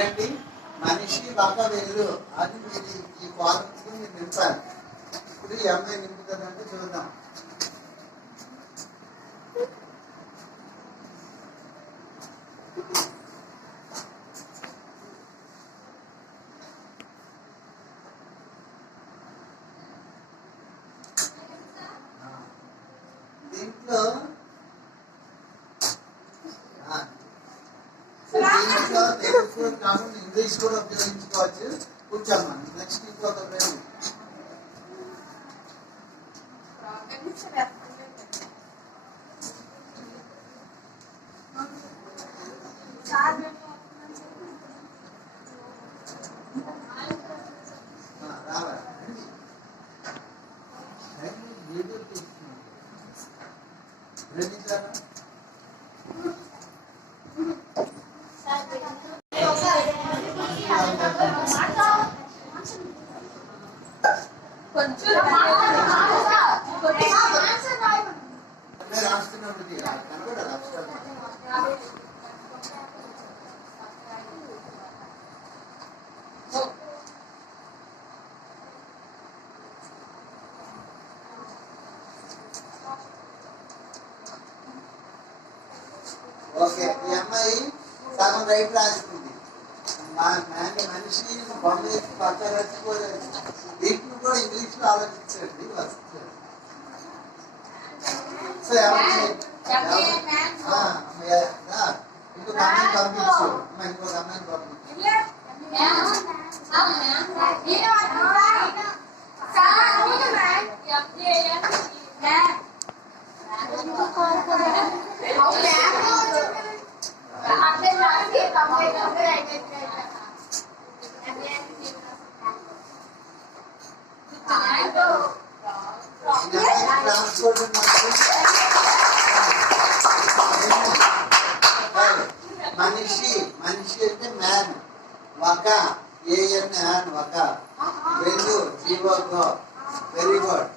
చూడండి, మనిషి ఒక వెళ్ళు అని మీరు ఈ ఫార్మ్స్ మీరు నింపాలి. ఇప్పుడు ఈ అమ్మాయి నింపుతుందంటే చూద్దాం. దీంట్లో తెలుగు కాకుండా ఇంగ్లీష్ కూడా ఉపయోగించుకోవచ్చు. కూర్చోమ్మా. నెక్స్ట్ ఇంకొక ఫ్రెండ్ ఓకే. ఈ అమ్మాయి సగం రైట్ రాసుకుంది. మనిషి బొమ్మ వేసి పక్క రచ్చిపోలేదు. వీటిని కూడా ఇంగ్లీష్ లో ఆలోచించండి వస్తుంది. సో ఇంకొక అమ్మాయిని పంపించు. ఇంకొక అమ్మాయిని పంపించు. మనిషి అంటే మ్యాన్. ఒక ఏఎన్ హ్యాన్ ఒక వెళ్ళు జీవో గో. Very good.